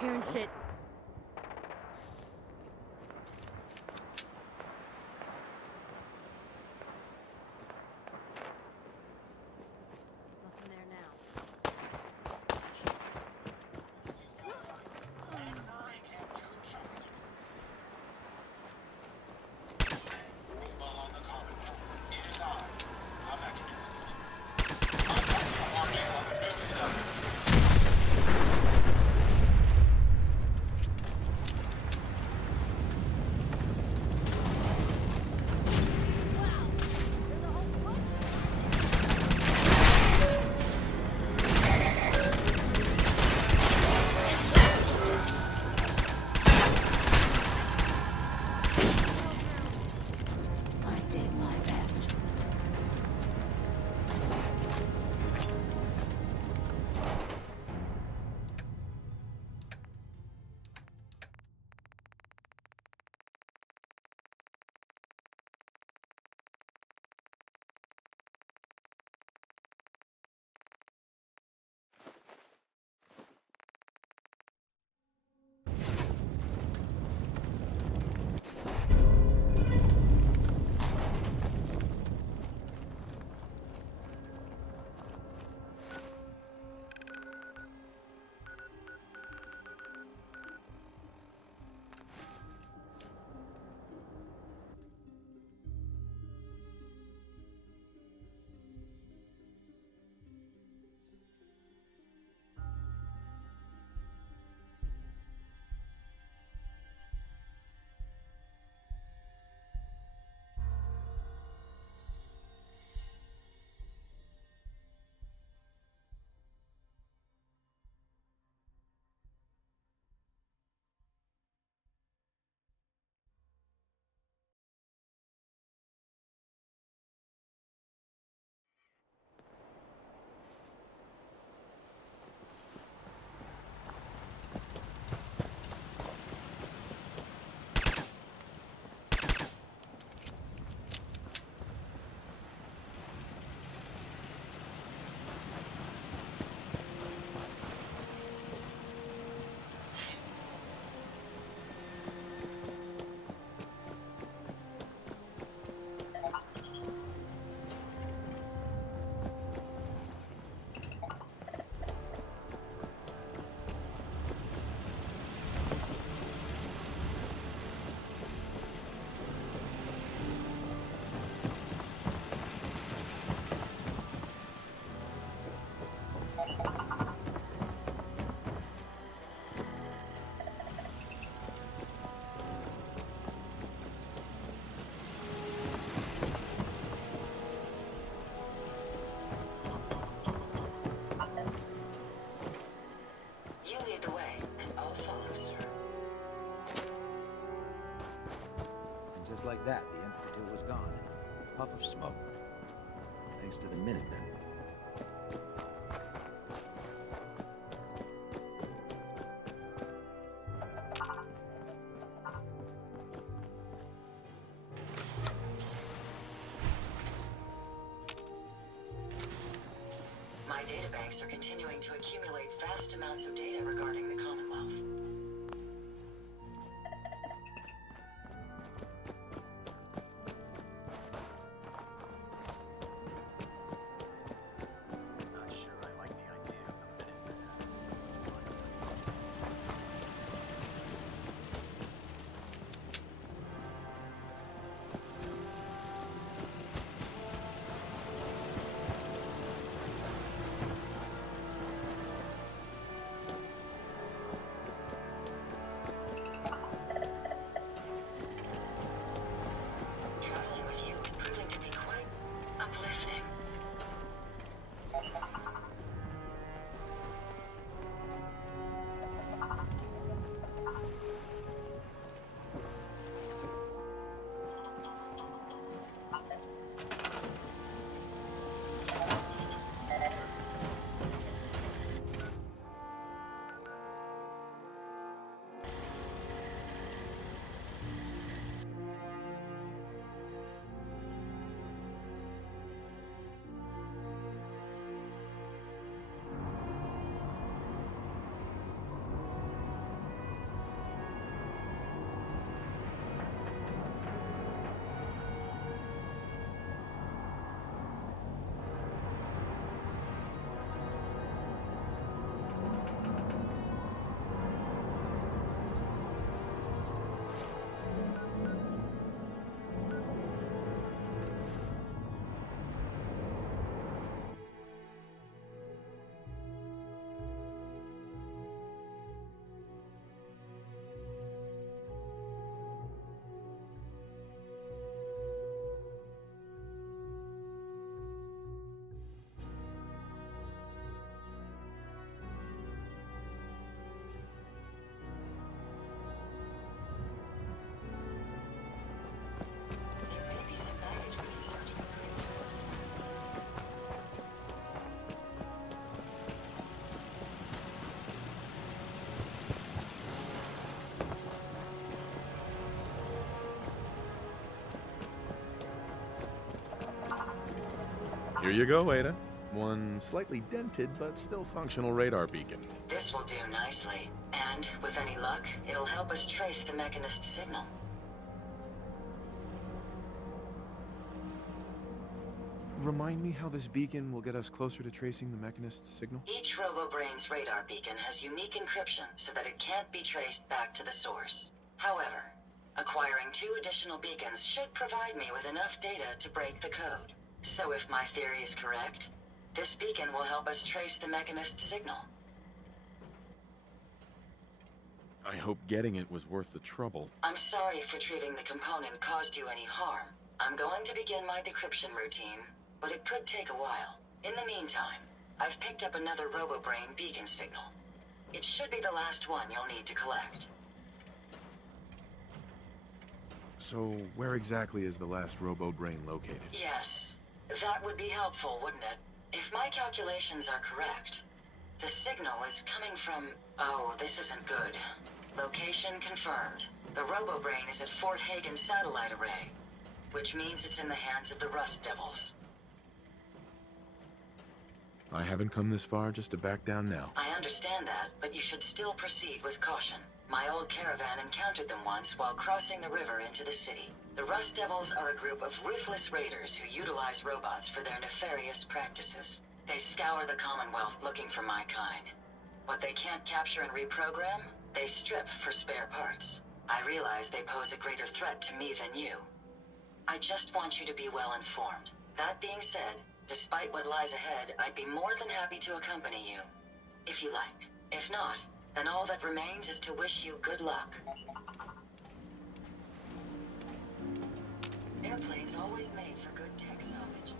Hearing shit. Nothing there now. Just like that, the Institute was gone. A puff of smoke. Thanks to the Minutemen. My databanks are continuing to accumulate vast amounts of data regarding the Commonwealth. Not sure I like the idea of the Minutemen having so much money. Here you go, Ada. One slightly dented but still functional radar beacon. This will do nicely. And, with any luck, it'll help us trace the Mechanist's signal. Remind me how this beacon will get us closer to tracing the Mechanist's signal? Each RoboBrain's radar beacon has unique encryption so that it can't be traced back to the source. However, acquiring 2 additional beacons should provide me with enough data to break the code. So if my theory is correct, this beacon will help us trace the Mechanist's signal. I hope getting it was worth the trouble. I'm sorry if retrieving the component caused you any harm. I'm going to begin my decryption routine, but it could take a while. In the meantime, I've picked up another RoboBrain beacon signal. It should be the last one you'll need to collect. So, where exactly is the last RoboBrain located? Yes, that would be helpful, wouldn't it? If my calculations are correct, the signal is coming from... Oh, this isn't good. Location confirmed. The RoboBrain is at Fort Hagen Satellite Array, which means it's in the hands of the Rust Devils. I haven't come this far just to back down now. I understand that, but you should still proceed with caution. My old caravan encountered them once while crossing the river into the city. The Rust Devils are a group of ruthless raiders who utilize robots for their nefarious practices. They scour the Commonwealth looking for my kind. What they can't capture and reprogram, they strip for spare parts. I realize they pose a greater threat to me than you. I just want you to be well informed. That being said, despite what lies ahead, I'd be more than happy to accompany you, if you like. If not, then all that remains is to wish you good luck. Airplanes always made for good tech salvage.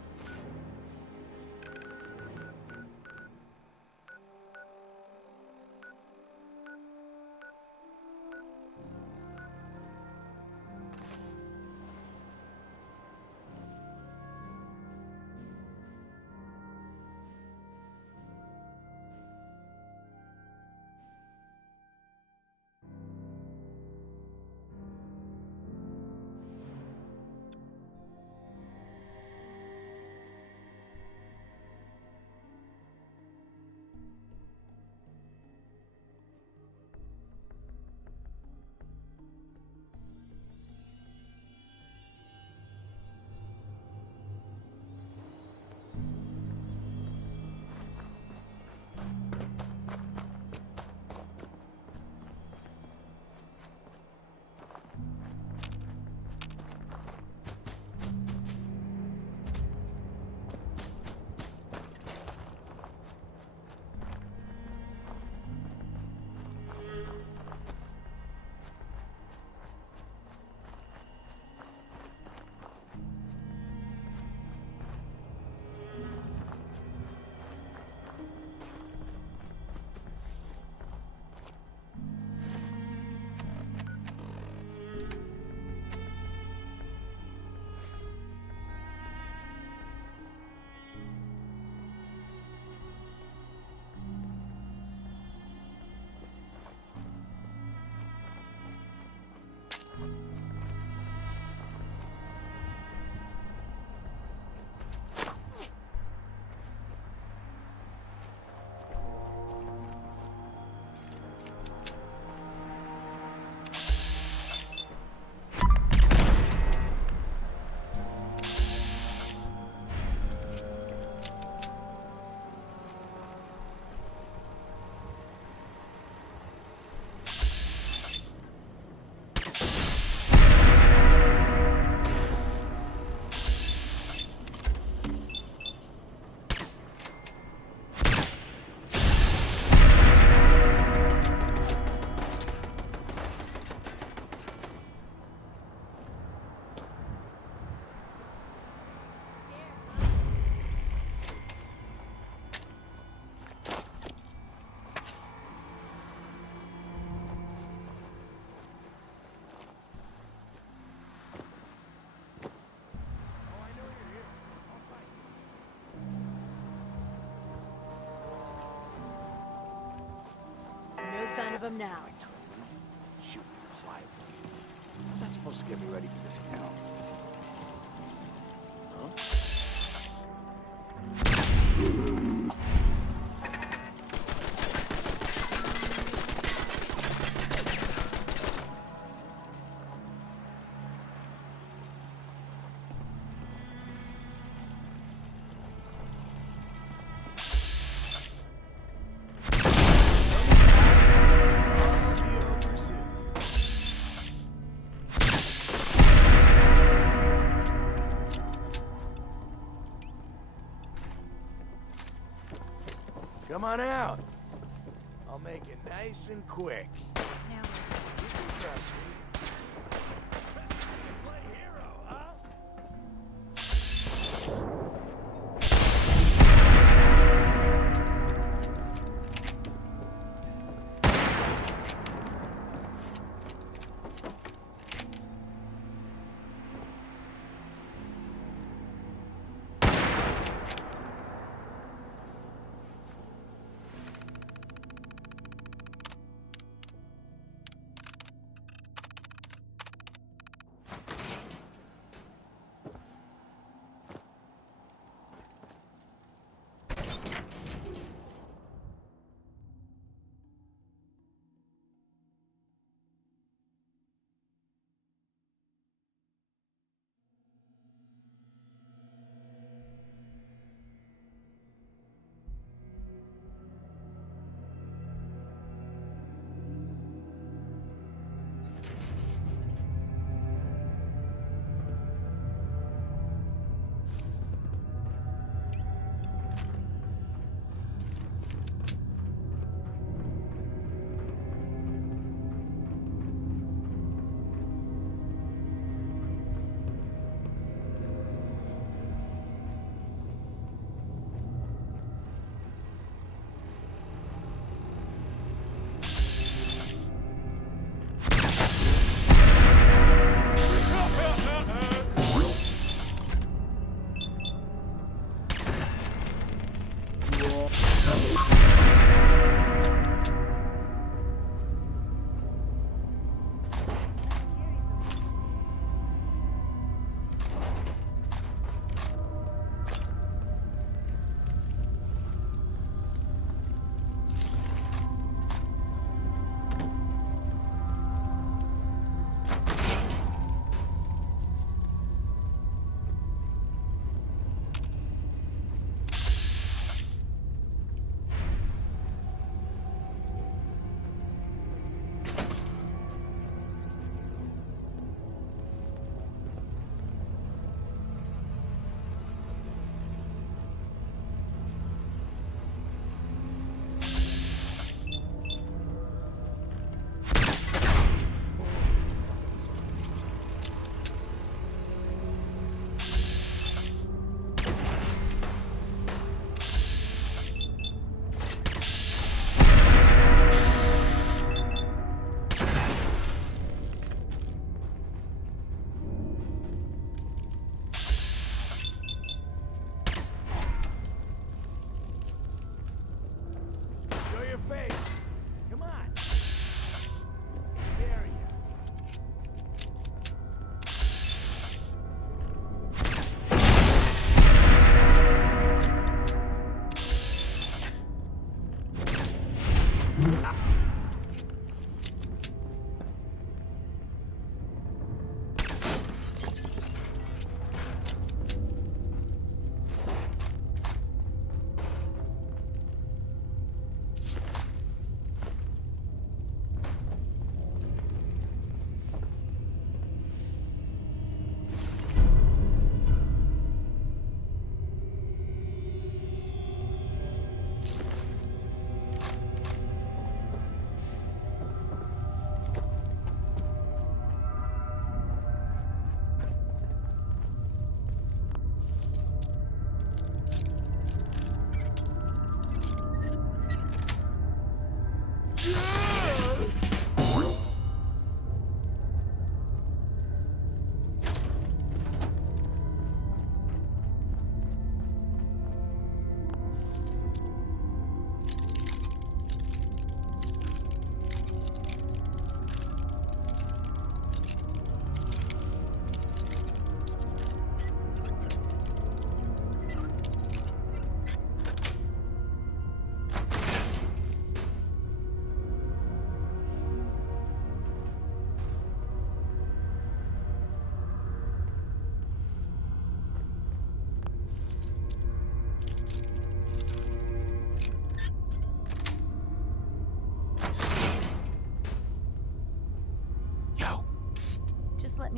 Sign of him now. Shoot quietly. How's that supposed to get me ready for this hell? Huh? Come on out. I'll make it nice and quick. Now, You can trust me. You play hero, huh?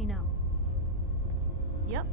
me know. Yep.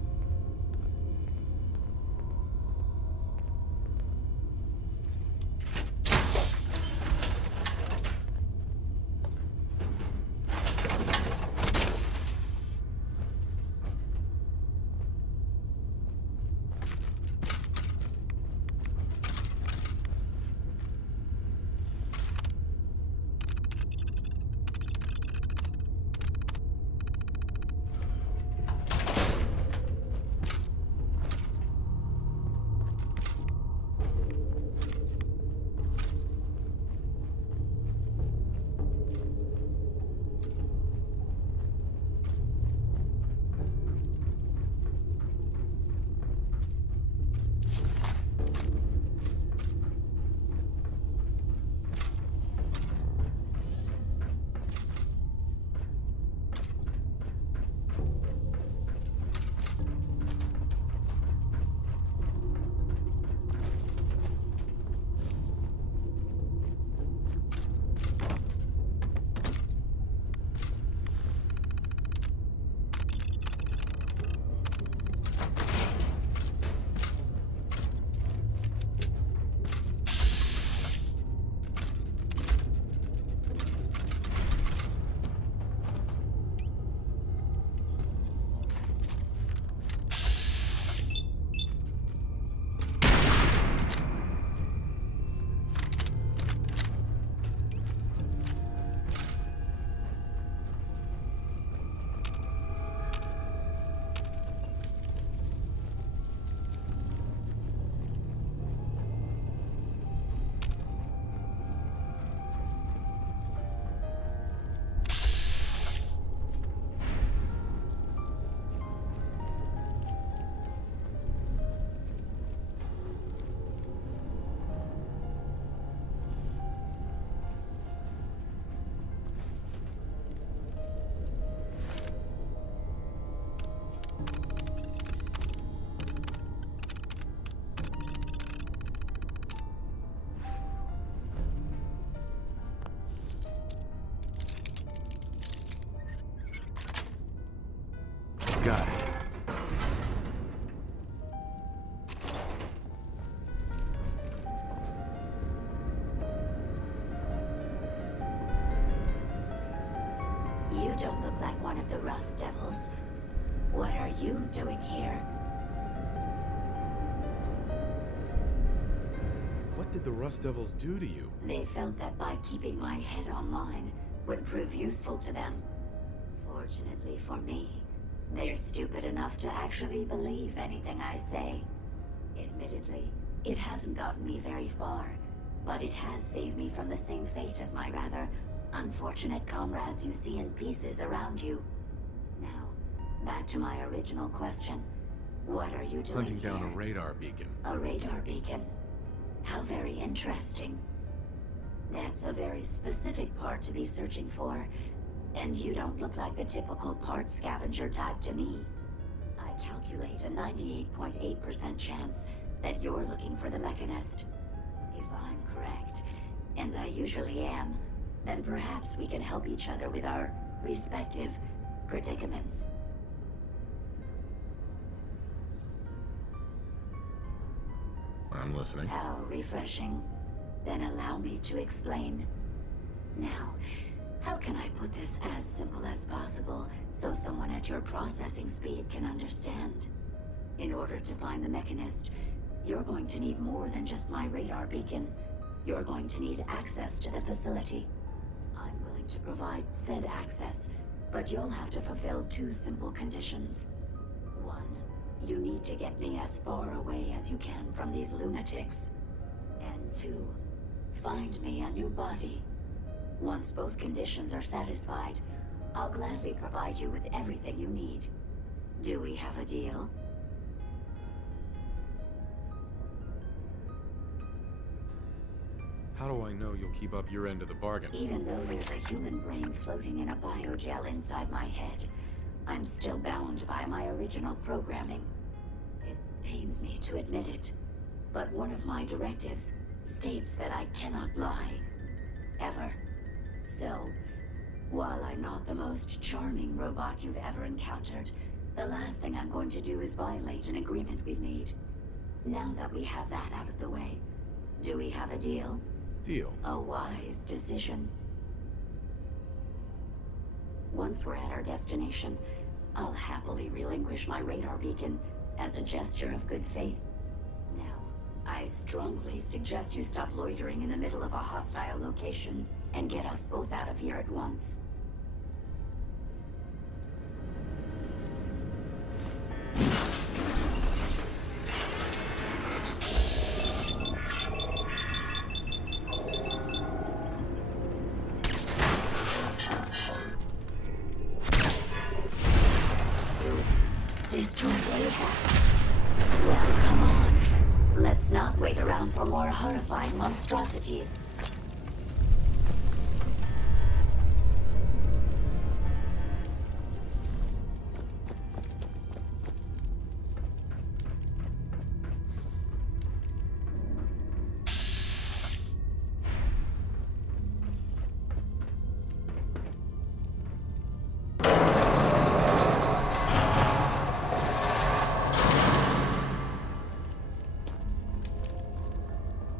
Got it. You don't look like one of the Rust Devils. What are you doing here? What did the Rust Devils do to you? They felt that by keeping my head online would prove useful to them. Fortunately for me, they're stupid enough to actually believe anything I say. Admittedly, it hasn't gotten me very far, but it has saved me from the same fate as my rather unfortunate comrades you see in pieces around you. Now, back to my original question. What are you doing Hunting down a here? radar beacon. A radar beacon? How very interesting. That's a very specific part to be searching for, and you don't look like the typical part scavenger type to me. I calculate a 98.8% chance that you're looking for the Mechanist. If I'm correct, and I usually am, then perhaps we can help each other with our respective predicaments. I'm listening. How refreshing. Then allow me to explain. Now, how can I put this as simple as possible so someone at your processing speed can understand? In order to find the Mechanist, you're going to need more than just my radar beacon. You're going to need access to the facility. I'm willing to provide said access, but you'll have to fulfill two simple conditions. One, you need to get me as far away as you can from these lunatics. And two, find me a new body. Once both conditions are satisfied, I'll gladly provide you with everything you need. Do we have a deal? How do I know you'll keep up your end of the bargain? Even though there's a human brain floating in a biogel inside my head, I'm still bound by my original programming. It pains me to admit it, but one of my directives states that I cannot lie. Ever. So, While I'm not the most charming robot you've ever encountered, the last thing I'm going to do is violate an agreement we've made. Now that we have that out of the way, do we have a deal? Deal. A wise decision. Once we're at our destination, I'll happily relinquish my radar beacon as a gesture of good faith. Now, I strongly suggest you stop loitering in the middle of a hostile location and get us both out of here at once. Destroyed AVAC. Well, come on. Let's not wait around for more horrifying monstrosities.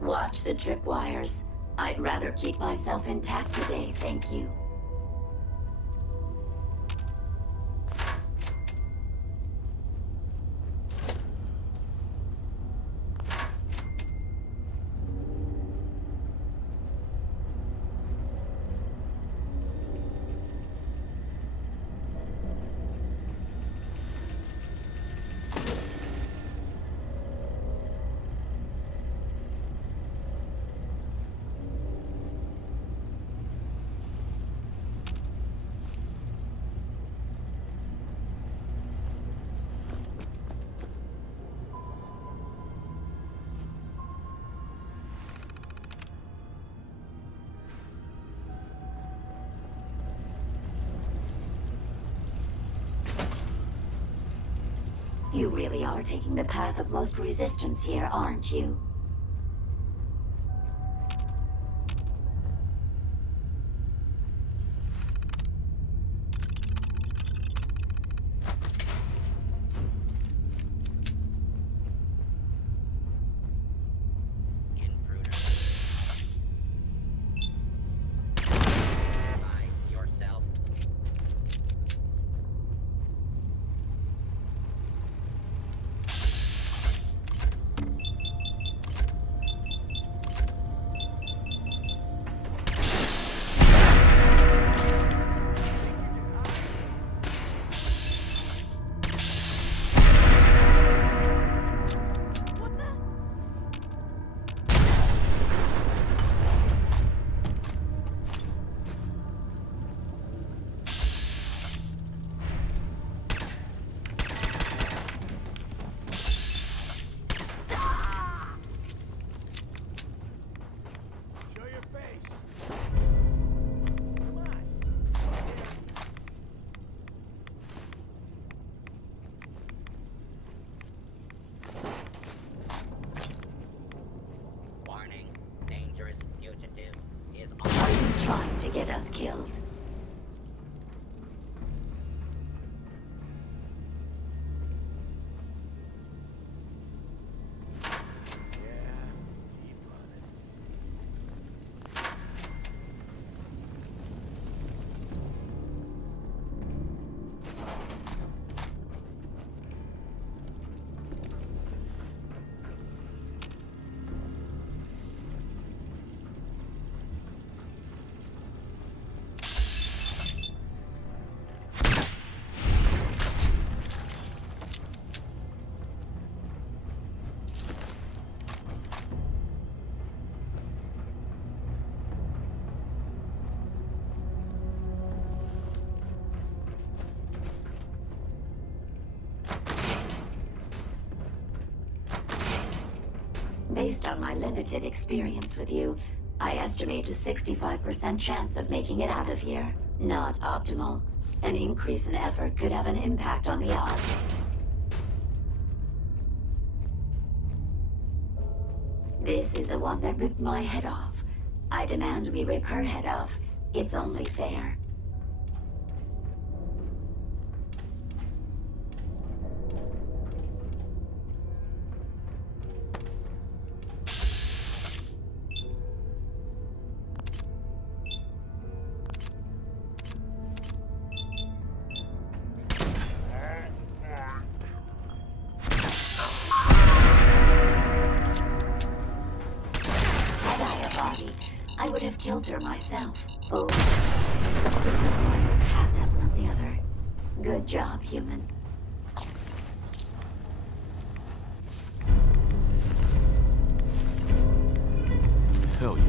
Watch the tripwires. I'd rather keep myself intact today, thank you. You really are taking the path of most resistance here, aren't you? Trying to get us killed. Based on my limited experience with you, I estimate a 65% chance of making it out of here. Not optimal. An increase in effort could have an impact on the odds. This is the one that ripped my head off. I demand we rip her head off. It's only fair. I would have killed her myself. Oh, 6 of one, half dozen of the other. Good job, human. Hell yeah.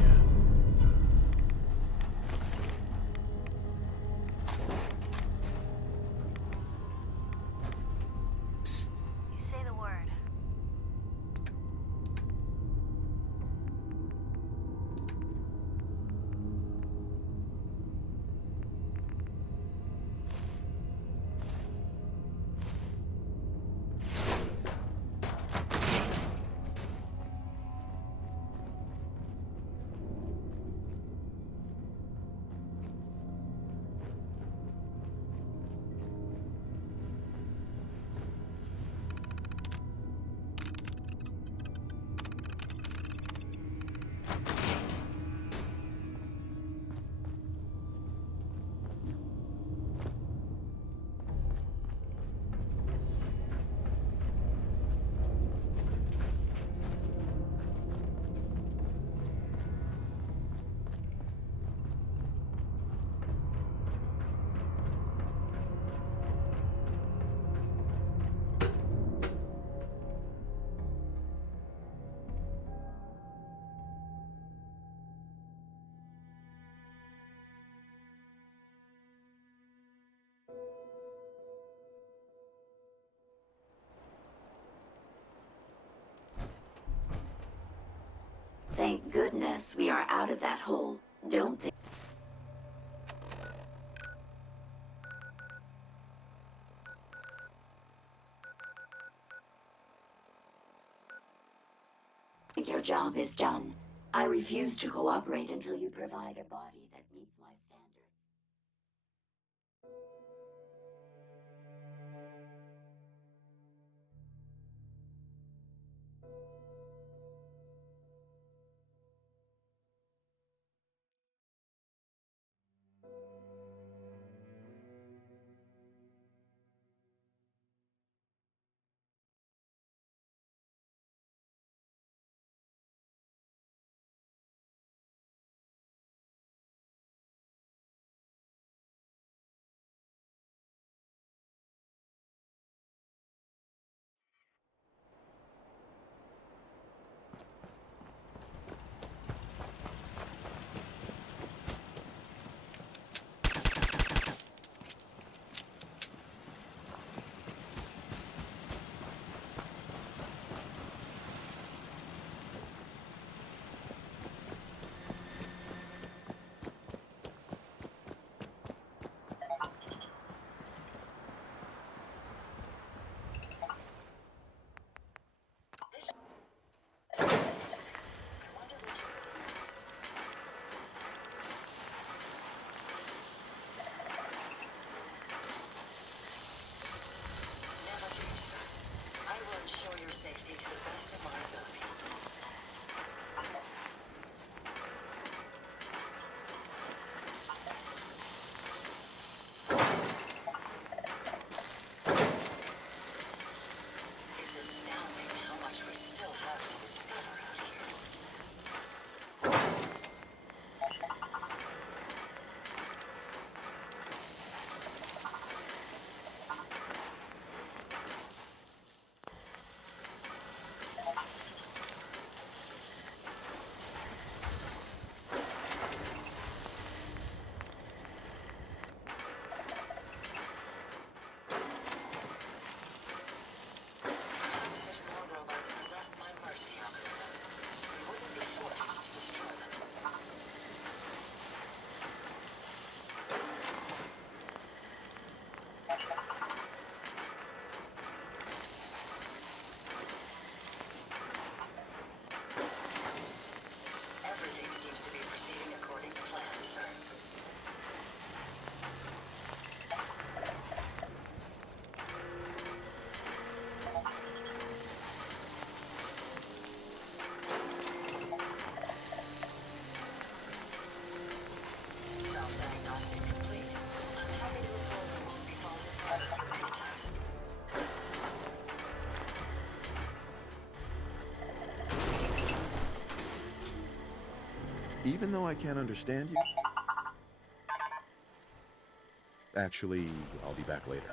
You say the word. Thank goodness we are out of that hole. Don't think your job is done. I refuse to cooperate until you provide a body that meets my standards. Even though I can't understand you... Actually, I'll be back later.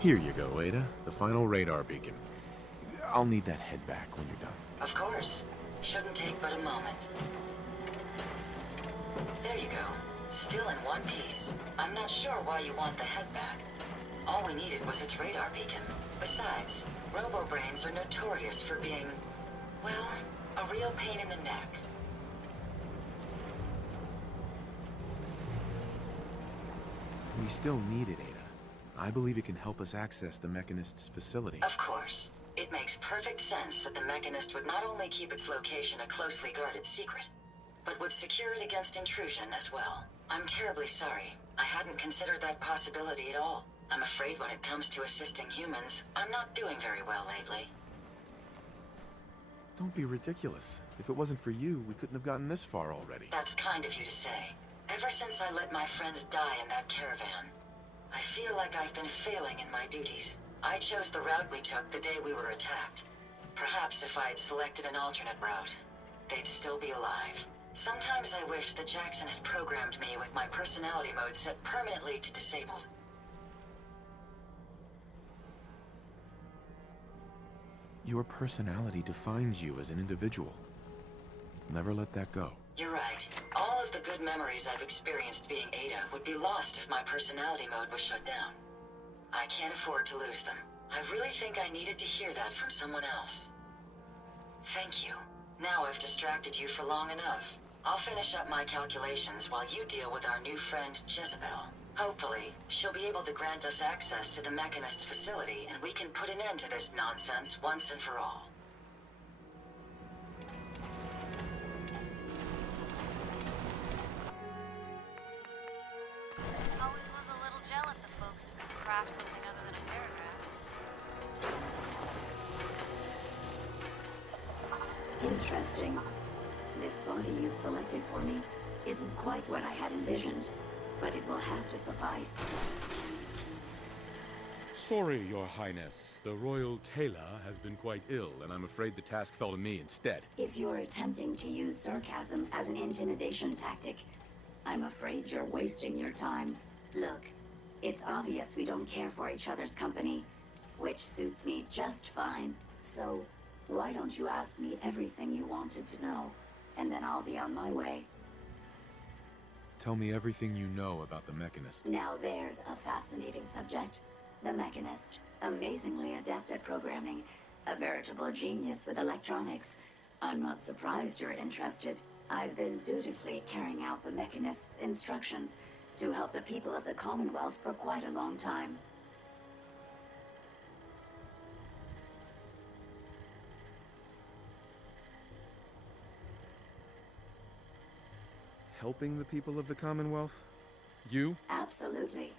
Here you go, Ada. The final radar beacon. I'll need that head back when you're done. Of course. Shouldn't take but a moment. There you go. Still in one piece. I'm not sure why you want the head back. All we needed was its radar beacon. Besides, robo-brains are notorious for being, well, a real pain in the neck. We still need it, Ada. I believe it can help us access the Mechanist's facility. Of course. It makes perfect sense that the Mechanist would not only keep its location a closely guarded secret, but would secure it against intrusion as well. I'm terribly sorry. I hadn't considered that possibility at all. I'm afraid when it comes to assisting humans, I'm not doing very well lately. Don't be ridiculous. If it wasn't for you, we couldn't have gotten this far already. That's kind of you to say. Ever since I let my friends die in that caravan, I feel like I've been failing in my duties. I chose the route we took the day we were attacked. Perhaps if I had selected an alternate route, they'd still be alive. Sometimes I wish that Jackson had programmed me with my personality mode set permanently to disabled. Your personality defines you as an individual. Never let that go. You're right. All of the good memories I've experienced being Ada would be lost if my personality mode was shut down. I can't afford to lose them. I really think I needed to hear that from someone else. Thank you. Now I've distracted you for long enough. I'll finish up my calculations while you deal with our new friend, Jezebel. Hopefully, she'll be able to grant us access to the Mechanist's facility, and we can put an end to this nonsense once and for all. Always was a little jealous of folks who could craft something other than a paragraph. Interesting. This body you've selected for me isn't quite what I had envisioned, but it will have to suffice. Sorry, Your Highness. The Royal Tailor has been quite ill, and I'm afraid the task fell to me instead. If you're attempting to use sarcasm as an intimidation tactic, I'm afraid you're wasting your time. Look, it's obvious we don't care for each other's company, which suits me just fine. So, why don't you ask me everything you wanted to know, and then I'll be on my way. Tell me everything you know about the Mechanist. Now there's a fascinating subject. The Mechanist, amazingly adept at programming, a veritable genius with electronics. I'm not surprised you're interested. I've been dutifully carrying out the Mechanist's instructions to help the people of the Commonwealth for quite a long time. Helping the people of the Commonwealth? You? Absolutely.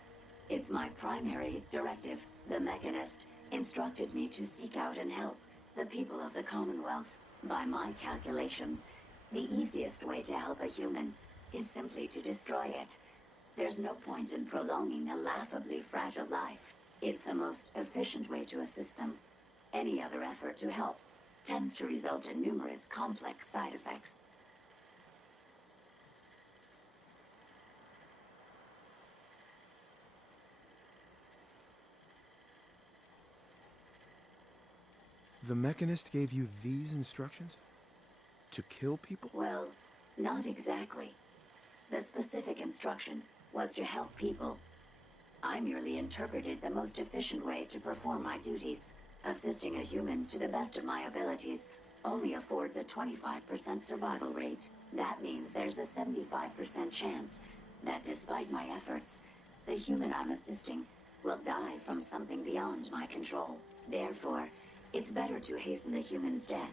It's my primary directive. The Mechanist instructed me to seek out and help the people of the Commonwealth. By my calculations, the easiest way to help a human is simply to destroy it. There's no point in prolonging a laughably fragile life. It's the most efficient way to assist them. Any other effort to help tends to result in numerous complex side effects. The Mechanist gave you these instructions? To kill people? Well, not exactly. The specific instruction was to help people. I merely interpreted the most efficient way to perform my duties. Assisting a human to the best of my abilities only affords a 25% survival rate. That means there's a 75% chance that despite my efforts, the human I'm assisting will die from something beyond my control. Therefore, it's better to hasten the human's death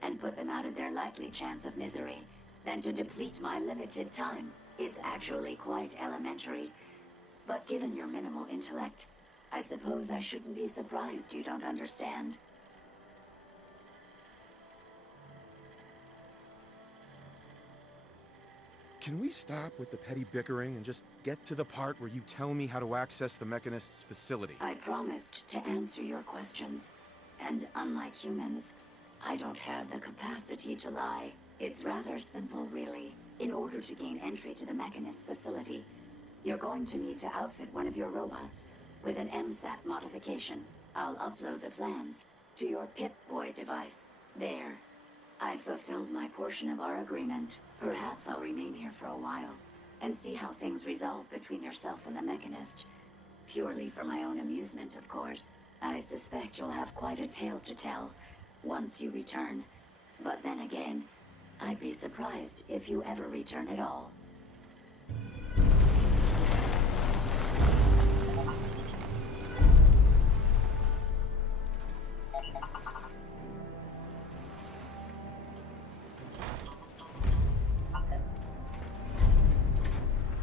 and put them out of their likely chance of misery than to deplete my limited time. It's actually quite elementary, but given your minimal intellect, I suppose I shouldn't be surprised you don't understand. Can we stop with the petty bickering and just get to the part where you tell me how to access the Mechanist's facility? I promised to answer your questions. And unlike humans, I don't have the capacity to lie. It's rather simple, really. In order to gain entry to the Mechanist facility, you're going to need to outfit one of your robots with an MSAT modification. I'll upload the plans to your Pip-Boy device. There. I've fulfilled my portion of our agreement. Perhaps I'll remain here for a while and see how things resolve between yourself and the Mechanist. Purely for my own amusement, of course. I suspect you'll have quite a tale to tell once you return. But then again, I'd be surprised if you ever return at all.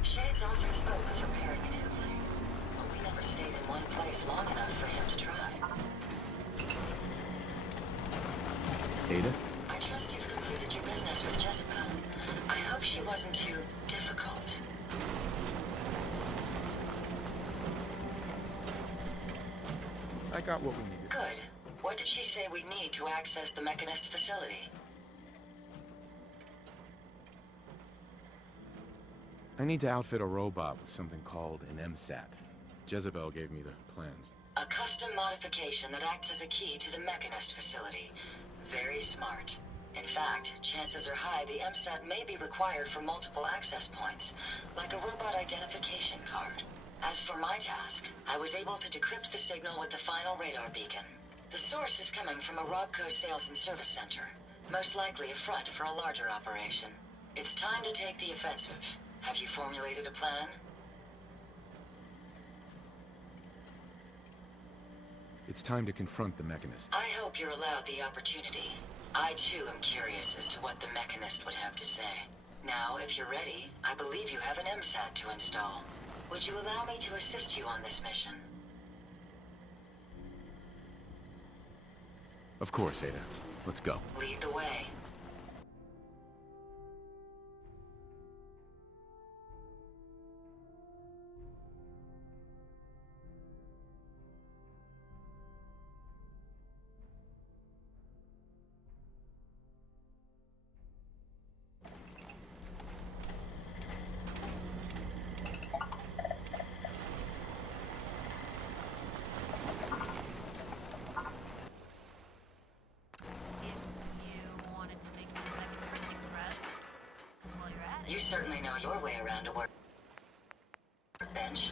Shades often spoke of repairing an airplane, but we never stayed in one place long enough for him to try. Ada? I trust you've completed your business with Jezebel. I hope she wasn't too difficult. I got what we needed. Good. What did she say we'd need to access the Mechanist facility? I need to outfit a robot with something called an MSAT. Jezebel gave me the plans. A custom modification that acts as a key to the Mechanist facility. Very smart. In fact, chances are high the MSAT may be required for multiple access points, like a robot identification card. As for my task, I was able to decrypt the signal with the final radar beacon. The source is coming from a Robco sales and service center, most likely a front for a larger operation. It's time to take the offensive. Have you formulated a plan? It's time to confront the Mechanist. I hope you're allowed the opportunity. I too am curious as to what the Mechanist would have to say. Now, if you're ready, I believe you have an MSAT to install. Would you allow me to assist you on this mission? Of course, Ada. Let's go. Lead the way. You certainly know your way around a workbench.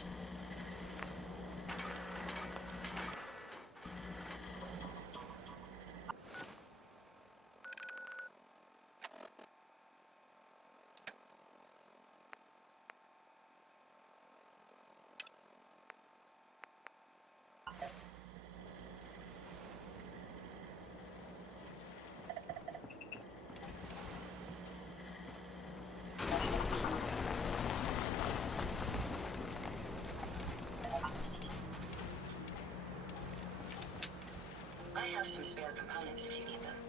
I have some spare components if you need them.